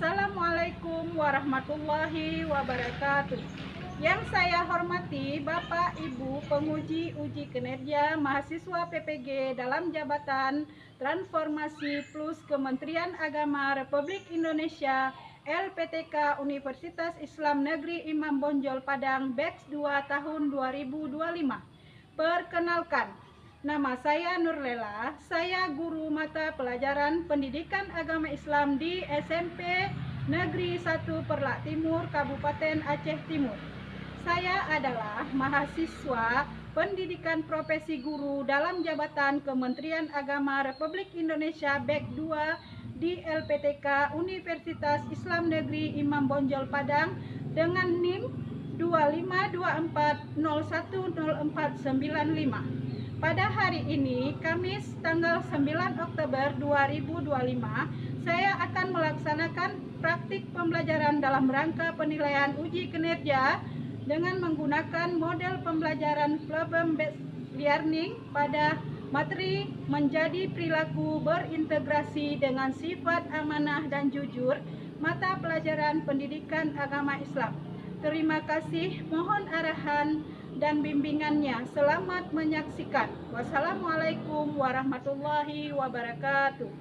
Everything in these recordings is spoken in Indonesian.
Assalamualaikum warahmatullahi wabarakatuh. Yang saya hormati Bapak Ibu penguji uji kinerja mahasiswa PPG dalam jabatan Transformasi Plus Kementerian Agama Republik Indonesia LPTK Universitas Islam Negeri Imam Bonjol Padang Batch 2 tahun 2025. Perkenalkan, nama saya Nurlela, saya guru mata pelajaran Pendidikan Agama Islam di SMP Negeri 1 Perlak Timur, Kabupaten Aceh Timur. Saya adalah mahasiswa Pendidikan Profesi Guru dalam jabatan Kementerian Agama Republik Indonesia Batch 2 di LPTK Universitas Islam Negeri Imam Bonjol Padang dengan NIM 2524010495. Pada hari ini, Kamis tanggal 9 Oktober 2025, saya akan melaksanakan praktik pembelajaran dalam rangka penilaian uji kinerja dengan menggunakan model pembelajaran problem-based learning pada materi menjadi perilaku berintegrasi dengan sifat amanah dan jujur, mata pelajaran pendidikan agama Islam. Terima kasih, mohon arahan dan bimbingannya. Selamat menyaksikan. Wassalamualaikum warahmatullahi wabarakatuh.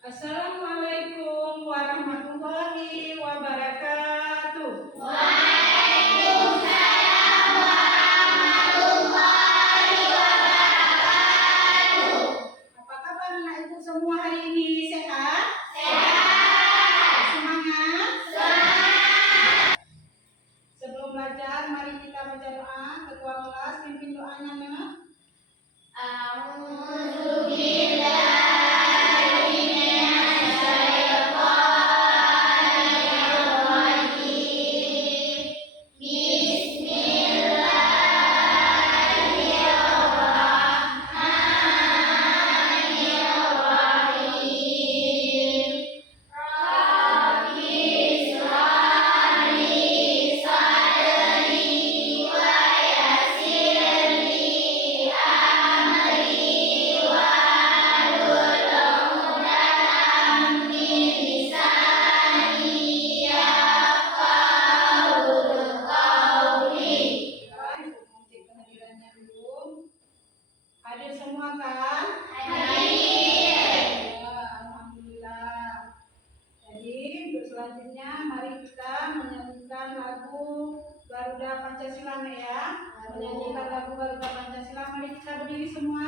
Assalamualaikum warahmatullahi wabarakatuh. Waalaikumsalam warahmatullahi wabarakatuh. Apa kabar anak ibu semua hari ini? Sehat? Sehat. Semangat? Semangat. Sebelum belajar, mari kita baca doa. Ketua kelas pimpin doanya, Nek. Hadir semua kan? Hadir. Ya, alhamdulillah. Jadi untuk selanjutnya mari kita menyanyikan lagu Garuda Pancasila, Nek, ya. Menyanyikan lagu Garuda Pancasila. Mari kita berdiri semua.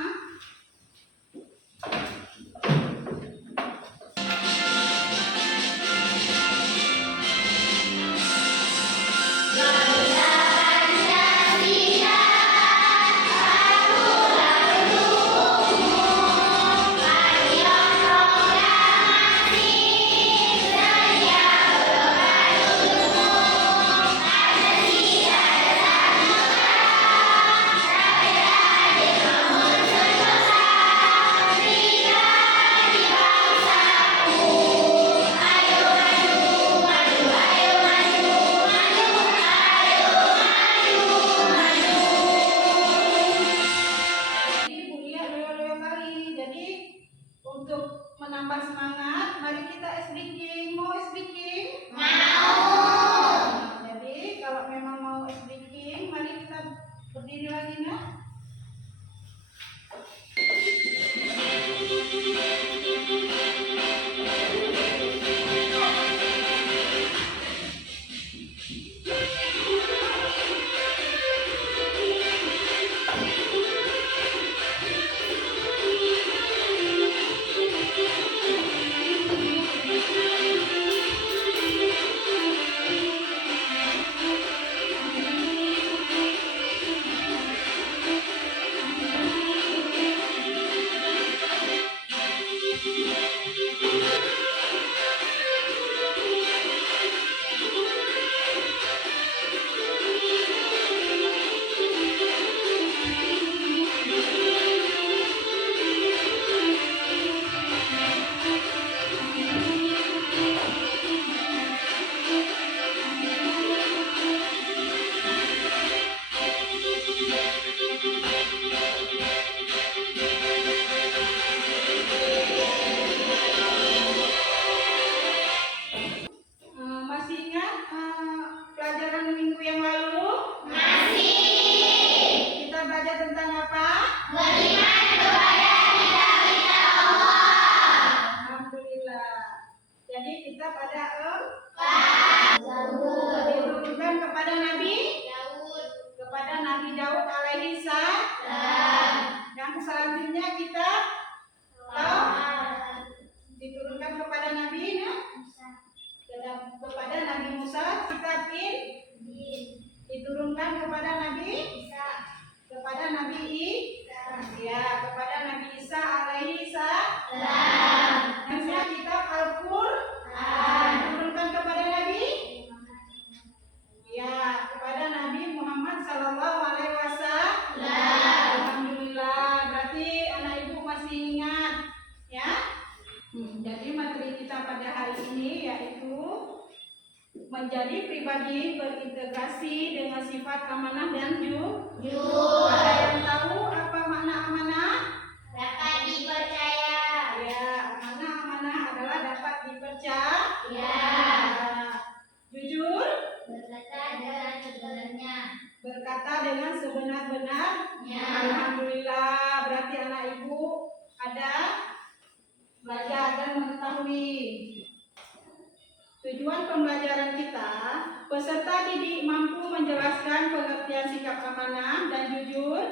Nomor kita pada Zabur. diturunkan kepada Nabi Daud alaihi salam. Yang selanjutnya kita diturunkan kepada Nabi Musa. Kitab diturunkan kepada Nabi Isa. Kepada Nabi Isa alaihi salam. Selanjutnya kitab Al-Qur'an diturunkan kepada Nabi kepada Nabi Muhammad sallallahu alaihi wasallam. Alhamdulillah, berarti anak ibu masih ingat ya. Jadi materi kita pada hari ini yaitu menjadi pribadi berintegrasi dengan sifat amanah dan jujur. Ada yang tahu apa makna amanah? Dapat dipercaya. Ya, amanah adalah dapat dipercaya. Jujur berkata dengan sebenar-benarnya. Alhamdulillah, berarti anak ibu ada belajar dan mengetahui. Tujuan pembelajaran kita, peserta didik mampu menjelaskan pengertian sikap amanah dan jujur,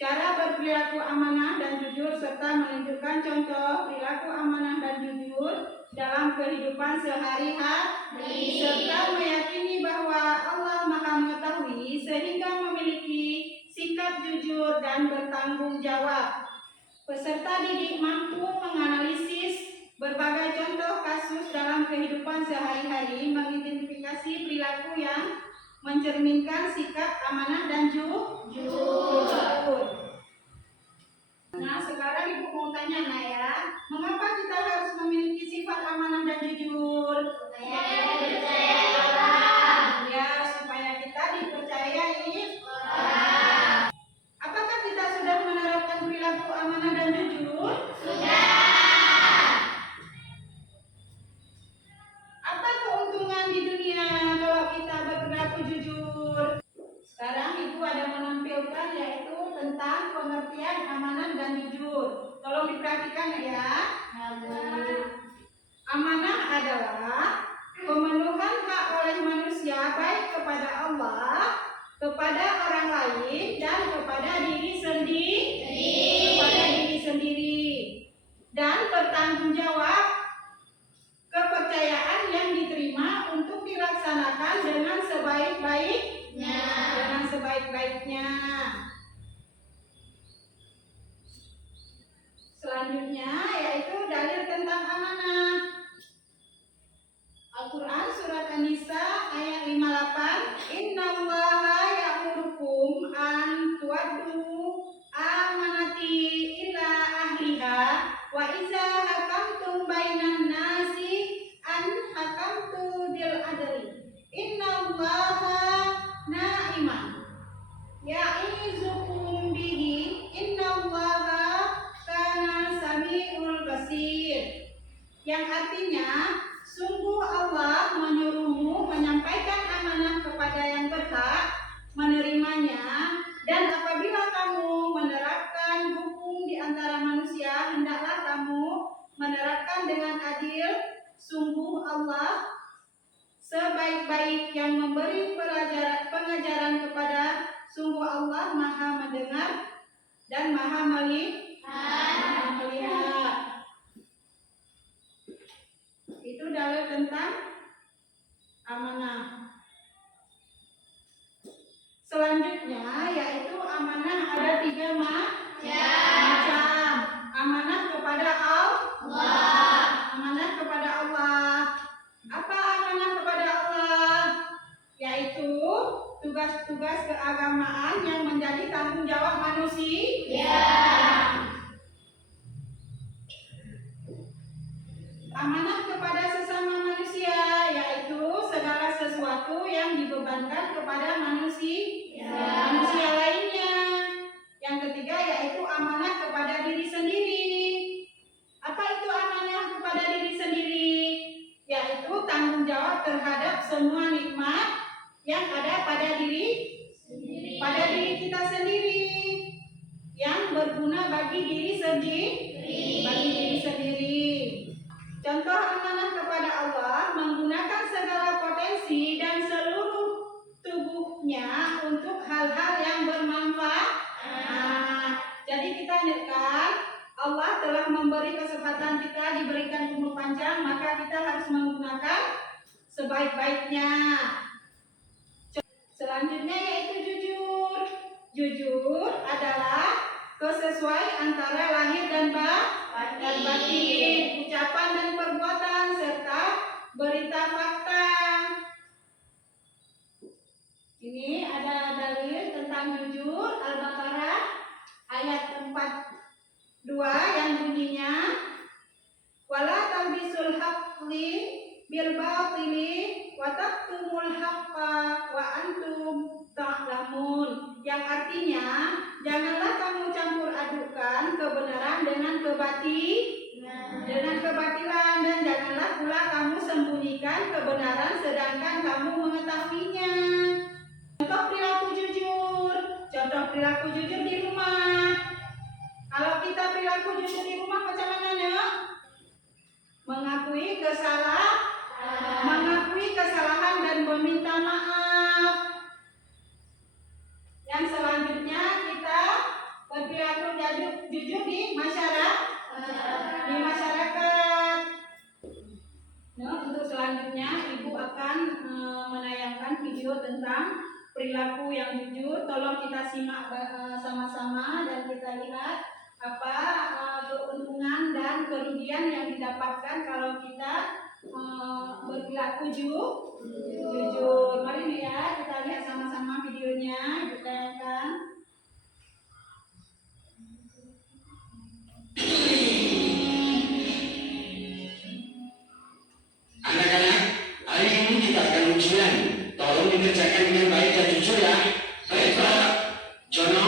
cara berperilaku amanah dan jujur, serta menunjukkan contoh perilaku amanah dan jujur dalam kehidupan sehari-hari, serta meyakini bahwa Allah Maha Mengetahui sehingga memiliki sikap jujur dan bertanggung jawab. Peserta didik mampu menganalisis berbagai contoh kasus dalam kehidupan sehari-hari, mengidentifikasi perilaku yang mencerminkan sikap amanah dan jujur. Nah, sekarang ibu mau tanya Naya, mengapa kita harus memiliki sifat amanah dan jujur? Supaya dipercayai orang. Ya, supaya kita dipercayai Orang. Apakah kita sudah menerapkan perilaku amanah dan jujur? Sudah. Apa keuntungan di dunia kalau kita berperilaku jujur? Sekarang ibu ada menampilkan yaitu tentang pengertian amanah dan jujur. Tolong diperhatikan ya. Amanah adalah pemenuhan hak oleh manusia baik kepada Allah, kepada orang lain, dan kepada diri sendiri. Dan bertanggung jawab kepercayaan yang diterima untuk dilaksanakan dengan sebaik-baiknya. Selanjutnya yaitu dalil tentang amanah. Al-Quran surat An-Nisa ayat 58. Innallaha ya'murukum an tuaddu amanati ila ahliha wa iza hakamtum bainan nasi an hakamtu bil adli. Innallaha na'iman ya'izukum bihi innallaha kana sami'ul basir. Yang artinya, sungguh Allah menyuruhmu menyampaikan amanah kepada yang berhak menerimanya, dan apabila kamu menerapkan hukum di antara manusia, hendaklah kamu menerapkan dengan adil. Sungguh Allah sebaik-baik yang memberi pengajaran kepada. Sungguh Allah Maha mendengar dan Maha melihat. Itu dalil tentang amanah. Selanjutnya yaitu amanah ada 3 macam. Amanah kepada Allah. Amanah kepada Allah. Apa amanah kepada Allah? Yaitu tugas-tugas keagamaan yang menjadi tanggung jawab manusia. Amanah kepada sesama manusia yaitu segala sesuatu yang dibebankan kepada manusia lainnya. Yang ketiga yaitu amanah kepada diri sendiri. Apa itu amanah kepada diri sendiri? Yaitu tanggung jawab terhadap semua nikmat yang ada pada diri kita sendiri, yang berguna bagi diri sendiri. Contoh amanah kepada Allah menggunakan segala potensi dan seluruh tubuhnya untuk hal-hal yang bermanfaat. Jadi kita ingatkan Allah telah memberi kesempatan kita diberikan umur panjang, maka kita harus menggunakan sebaik-baiknya. Selanjutnya yaitu jujur. Jujur adalah kesesuaian antara lahir dan batin, ucapan dan perbuatan serta berita fakta. Ini ada dalil tentang jujur, Al-Baqarah ayat 42 yang bunyinya wala talbisul haqqi bil batili wa taqtumul haqqa wa antum ta'lamun, yang artinya janganlah kamu campur adukan kebenaran dengan kebatilan, dan janganlah pula kamu sembunyikan kebenaran sedangkan kamu mengetahuinya. Contoh perilaku jujur di rumah. Kalau kita perilaku jujur di rumah macam mana ya? Mengakui kesalahan dan meminta maaf. Yang selanjutnya kita berperilaku jujur di masyarakat. Nah, untuk selanjutnya ibu akan menayangkan video tentang perilaku yang jujur. Tolong kita simak sama-sama dan kita lihat apa keuntungan dan kerugian yang didapatkan kalau kita berperilaku jujur. Mari nih ya, kita lihat sama-sama videonya, kita tayangkan. Anak-anak, hari ini kita akan ujian. Tolong dikerjakan dengan baik dan jujur ya. Baik Pak. Jono,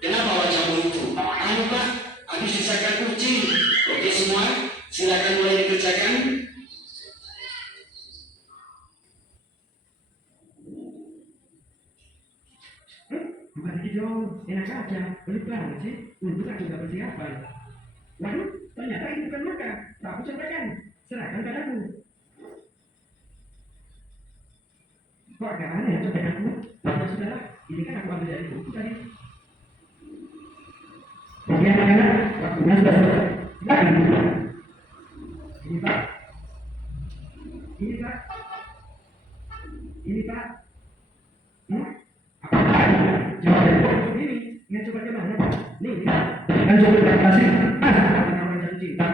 kenapa wajahmu itu? Anu Pak, habis disahkan uji. Oke semua, silakan mulai dikerjakan. Bukan gitu dong, enak aja, pelit banget sih, untuk juga persiapan. Waduh, ternyata ini bukan makan, tak contohkan, serahkan padaku. Kok agak aneh ya contohkanku? Ya sudahlah, ini kan aku ambil dari buku tadi. Oke anak-anak, waktunya sudah selesai. Silakan. Ini Pak. Ini Pak. Ini Pak. Jawab dari pokok ini, nggak coba gimana Pak? Nih, kan coba kasih, orang jatuh cinta.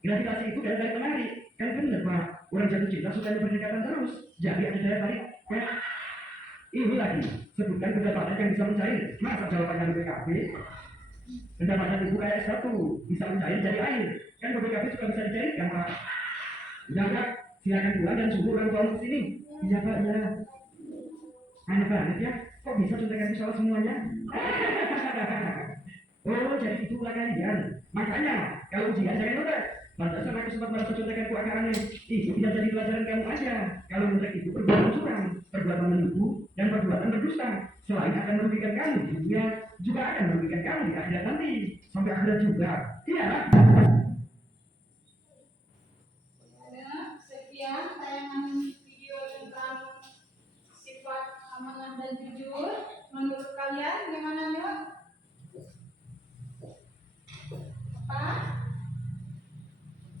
Gravitasi itu dari kemari, kan benar Pak. Orang jatuh cinta suka berdekatan terus, jadi ada daya tarik. Ini lagi, sebutkan pendapatan yang bisa mencair. Masa jawabannya di BKB? Pendapatan ibu kayak S1 bisa mencair jadi air. Kan BKB juga bisa dicairkan Pak. Udah Pak, silakan pulang dan suruh orang tua ke sini. Iya Pak, ya. Aneh banget ya, kok bisa contekan itu salah semuanya? Oh, jadi itu ulah kalian. Makanya, kalau ujian jangan udah. Pantasan aku sempat merasa contekan ku agak aneh. Itu bisa jadi pelajaran kamu aja. Kalau menurut itu perbuatan curang, perbuatan menipu, dan perbuatan berdusta. Selain akan merugikan kamu di dunia, juga akan merugikan kamu di akhirat nanti. Sampai akhirat juga. Iya. Sekian tayangan video tentang sifat amanah dan jujur. Menurut kalian gimana nih? Apa?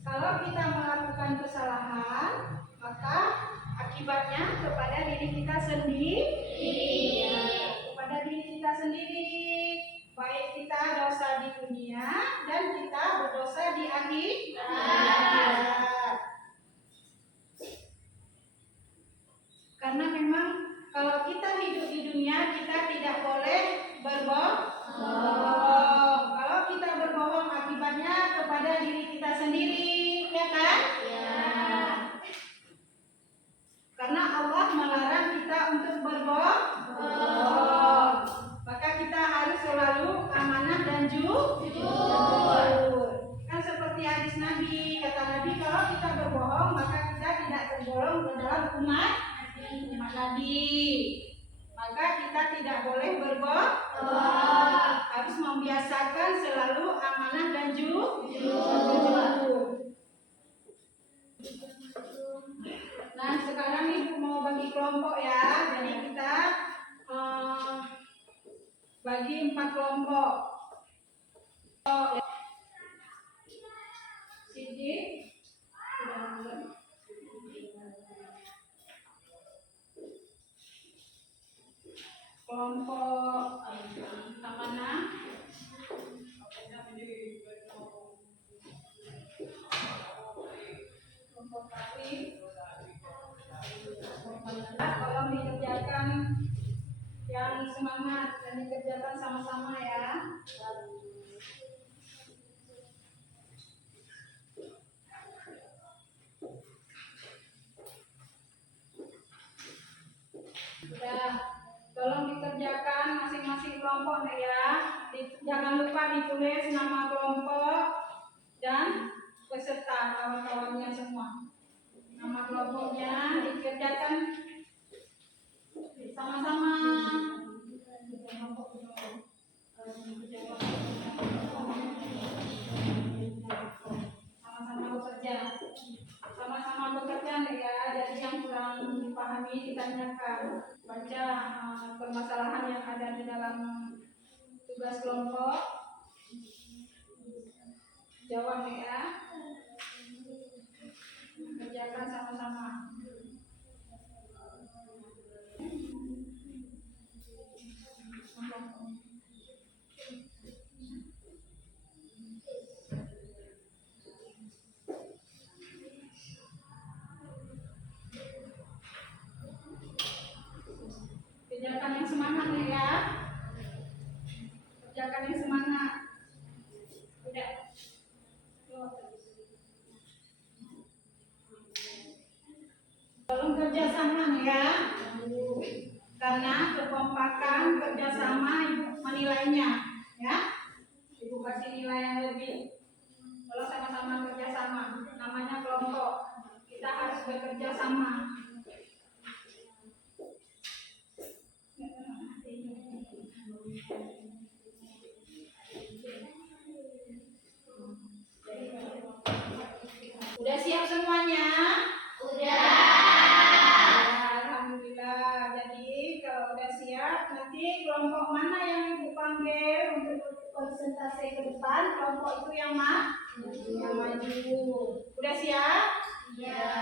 Kalau kita melakukan kesalahan, maka akibatnya kepada diri kita sendiri. Kepada diri kita sendiri. Baik kita dosa di dunia dan kita berdosa di akhirat. Karena memang kalau kita hidup di dunia, kita tidak boleh berbohong. Kalau kita berbohong, akibatnya kepada diri kita sendiri, ya kan? Ya. Karena Allah melarang kita untuk berbohong. Maka kita harus selalu amanah dan jujur. Kan seperti hadis Nabi, kata Nabi, kalau kita berbohong, maka kita tidak tergolong ke dalam umat Nabi. Maka kita tidak boleh berbohong. Harus membiasakan selalu amanah dan jujur. kelompok ya. Jadi kita bagi 4 kelompok. Siji, kelompok mana? Kelompok kami. Tolong dikerjakan yang semangat dan dikerjakan sama-sama ya. Sudah, tolong dikerjakan masing-masing kelompok nih ya. Jangan lupa ditulis nama kelompok dan peserta kawan-kawannya semua. Nama kelompoknya dikerjakan sama-sama. Sama-sama bekerja. Sama-sama bekerja nih ya. Jadi yang kurang dipahami ditanyakan. Baca permasalahan yang ada di dalam tugas kelompok. Jawab nih ya. Kerjakan sama-sama. Kerjakan yang semangat nih ya. Kerjakan yang semangat. Udah. Tolong kerjasama nih ya. Karena kekompakan kerjasama ibu menilainya ya. Ibu kasih nilai yang lebih. Kalau sama-sama kerjasama, namanya kelompok. Kita harus bekerja sama. Udah siap semuanya? Udah. Alhamdulillah. Jadi kalau udah siap, nanti kelompok mana yang ibu panggil untuk presentasi ke depan? Kelompok itu yang yang maju. Udah siap? Iya.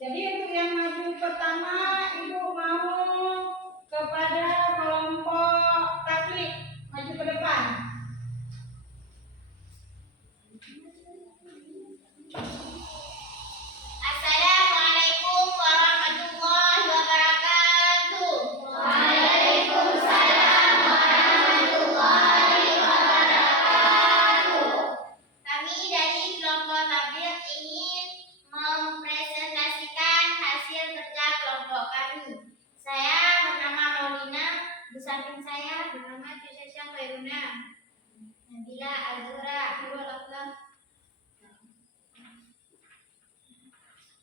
Jadi untuk yang maju pertama, ibu mau kepada kelompok taklik maju ke depan. Assalamualaikum warahmatullahi wabarakatuh. Waalaikumsalam warahmatullahi wabarakatuh. Kami dari kelompok tabligh ingin mempresentasikan hasil kerja kelompok kami. Saya bernama Maulina, di samping saya bernama Jusesya Khairuna, Nabila Azura,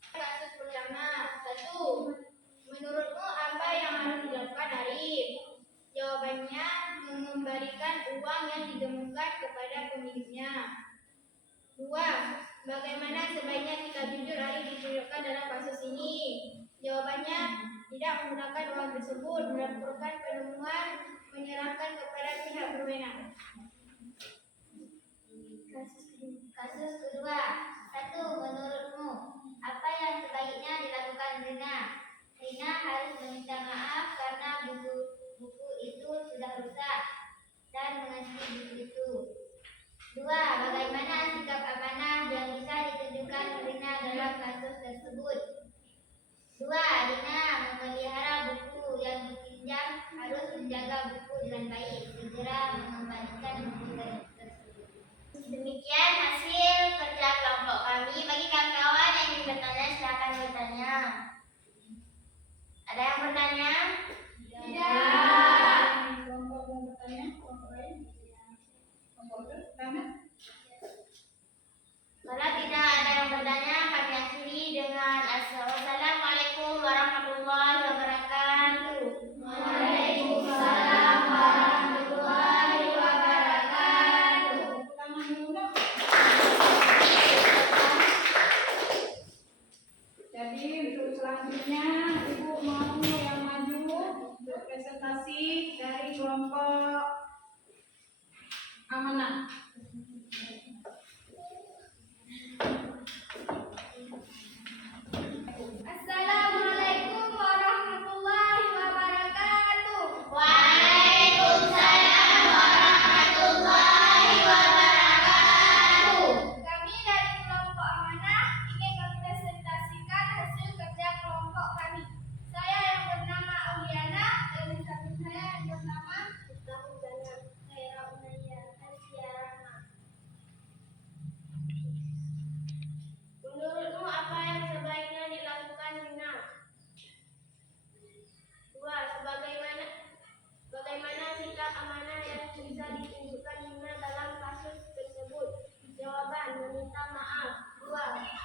Kasus pertama, 1. Menurutmu apa yang harus dilakukan Arif? Jawabannya, mengembalikan uang yang ditemukan kepada pemiliknya. 2. Bagaimana sebaiknya sikap jujur Arif ditunjukkan dalam kasus ini? Jawabannya, tidak menggunakan uang tersebut, melaporkan penemuan, menyerahkan kepada pihak berwenang. Kasus kedua, 1. Menurutmu, apa yang sebaiknya dilakukan Rina? Rina harus meminta maaf karena buku itu sudah rusak dan mengasih buku itu. 2. Bagaimana sikap amanah yang bisa ditunjukkan Rina dalam kasus tersebut? 2. Rina memelihara buku yang dipinjam, harus menjaga buku dengan baik, segera mengembalikan buku tersebut. Demikian hasil kerja kelompok kami. Bagi kawan-kawan yang ingin bertanya, silakan bertanya. Ada yang bertanya? Tidak. Kelompok mau bertanya? Kelompok lain? Kelompok pertama? Kalau tidak ada yang bertanya, kami akhiri dengan Assalamualaikum warahmatullahi wabarakatuh. Waalaikumsalam warahmatullahi wabarakatuh. Tangan dulu. Jadi untuk selanjutnya kelompok amanah. Assalamualaikum warahmatullahi wabarakatuh. Waalaikumsalam warahmatullahi wabarakatuh. Kami dari kelompok amanah ingin mempresentasikan hasil kerja kelompok kami. Saya yang bernama Auliana dan sahabat saya yang bernama Rahudana Khaira Unaya Asyarana. Menurutmu apa yang sebaiknya dilakukan Rina? 2. Bagaimana sikap amanah yang bisa ditunjukkan Rina dalam kasus tersebut? Jawaban: meminta maaf. 2.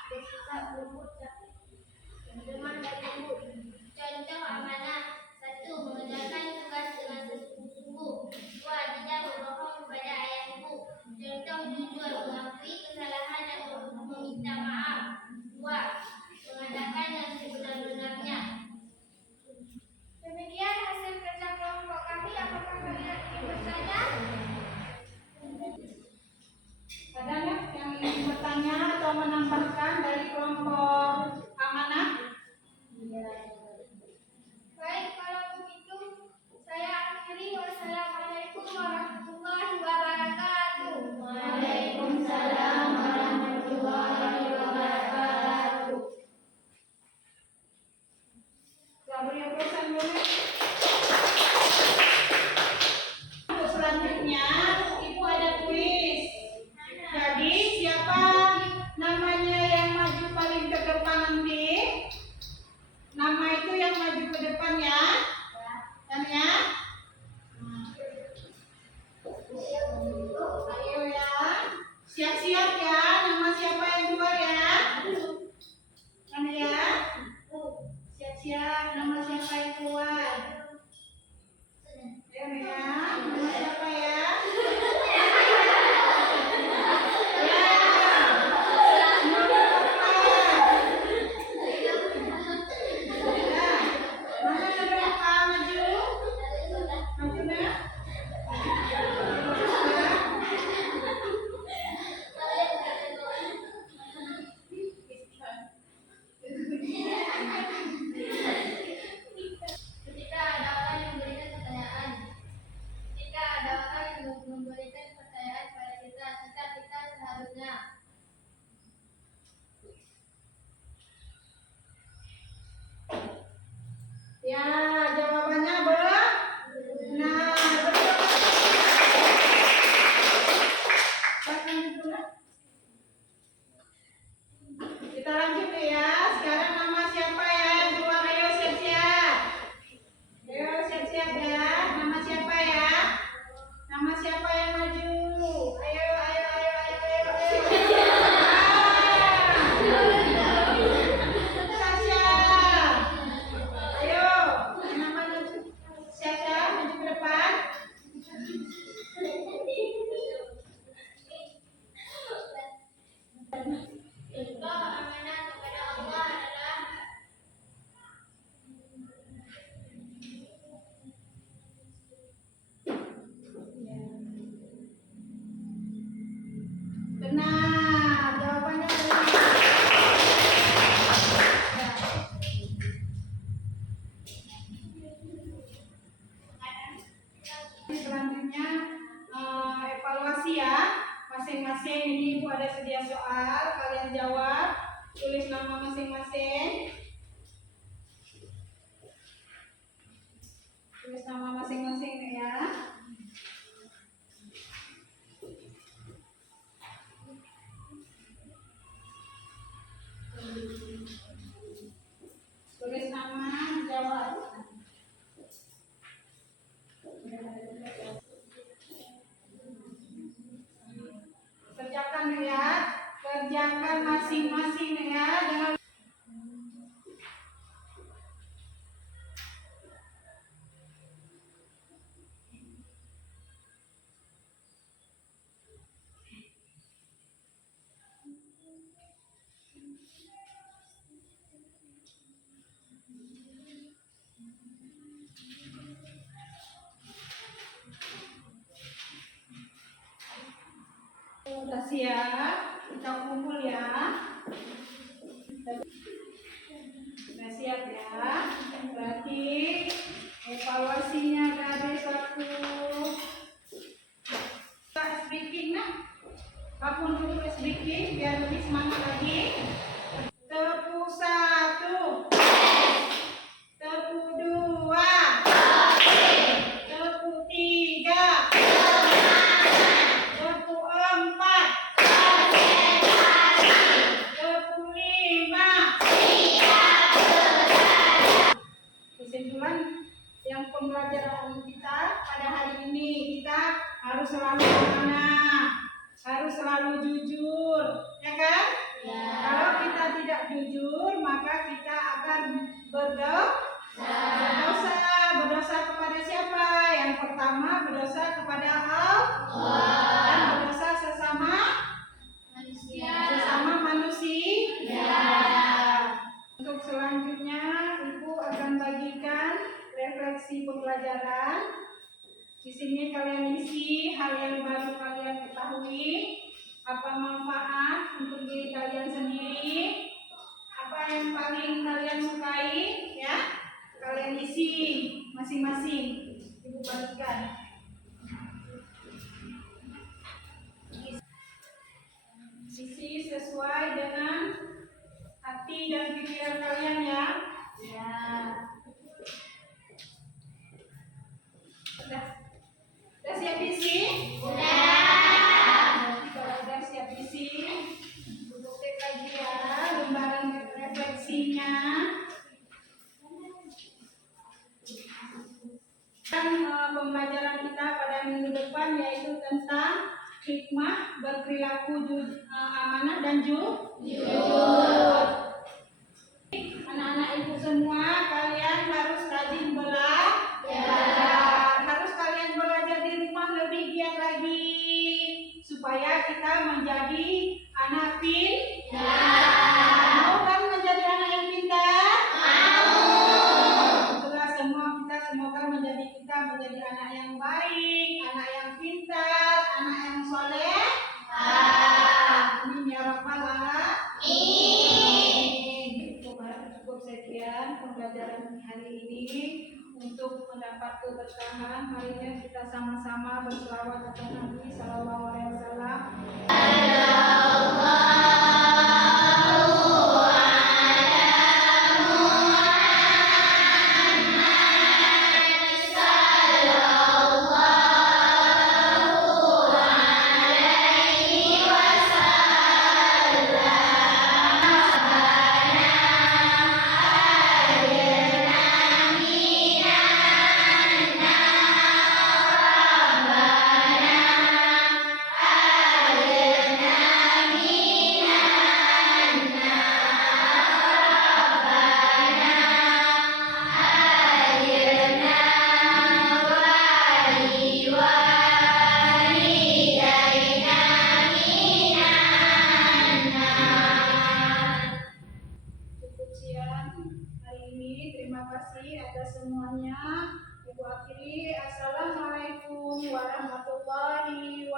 Bersikap lembut teman dan lembut. Contoh amanah: 1. Mengerjakan tugas dengan sungguh-sungguh. 2. Tidak berbohong kepada ayah ibu. Contoh jujur, mengakui kesalahan dan meminta maaf. 2. Mengatakan yang sebenar-benarnya. Demikian hasil kerja kelompok kami. Apakah kalian ingin bertanya? Ada nggak yang ingin bertanya atau menambahkan dari kelompok amanah? Baik, kalau begitu saya akhiri. Wassalamualaikum warahmatullahi wabarakatuh. Waalaikumsalam warahmatullahi wabarakatuh. Beri urusan dulu. Untuk selanjutnya, Ibu ada kuis. Jadi siapa namanya yang maju paling ke depan nanti? Nama itu yang maju ke depan ya. Dan ya. Ayo ya. Siap-siap ya. Nama siapa yang keluar ya? Kan ya. Siap-siap. Nama siapa yang keluar? Ayo ya. Nama siapa ya? Ketika ada orang yang memberikan pertanyaan pada kita, kita seharusnya Ya, jawabannya benar. Betul. Kita lanjut ya. Sekarang nama siapa ya yang keluar? Ayo siap-siap. Ayo siap-siap ya. Nama siapa ya? Nama siapa yang maju? Ayo. Sasha. Ayo. Nama maju. Sasha maju ke depan. contoh amanah kepada Allah adalah Benar. Jawabannya benar. Selanjutnya evaluasi ya. Masing-masing ini Ibu ada sedia soal, kalian jawab, tulis nama masing-masing. Tulis nama masing-masing ya. Tulis nama, jawab. Kerjakan ya, kerjakan siap, kita kumpul ya. Sudah siap ya. Berarti evaluasinya dari satu. Speaking nak, apapun dulu speaking biar lebih semangat lagi. Tepuk 1, tepuk 2, tepuk 3, tepuk 4, tepuk 5. Kesimpulan yang pembelajaran kita pada hari ini, kita harus selalu amanah, harus selalu jujur, ya kan? Ya. Kalau kita tidak jujur, maka kita akan berdosa. Berdosa kepada siapa? Yang pertama berdosa kepada Allah dan berdosa sesama manusia. Untuk selanjutnya, Ibu akan bagikan refleksi pembelajaran. Di sini kalian isi hal yang baru kalian ketahui, apa manfaat untuk diri kalian sendiri, apa yang paling kalian sukai, ya. Kalian isi masing-masing. Ibu bagikan. Isi sesuai dengan hati dan pikiran kalian ya. Ya. Udah siap isi? Udah. Kalau udah siap isi, untuk lagi ya lembaran refleksinya. Dan pembelajaran kita pada minggu depan yaitu tentang hikmah berperilaku amanah dan jujur. Anak-anak ibu semua, kalian harus rajin belajar. Harus kalian belajar di rumah lebih giat lagi supaya kita menjadi anak pintar. Mau kan menjadi anak yang pintar? Mau. Itulah semua kita semoga menjadi anak yang baik, anak yang pintar, anak yang soleh. Amin ya rabbal alamin. Cukup sekian pembelajaran hari ini. Untuk mendapat keberkahan, marilah kita sama-sama berselawat atas Nabi Sallallahu Alaihi Wasallam. Terima kasih atas semuanya. Ibu akhiri, assalamualaikum warahmatullahi wabarakatuh.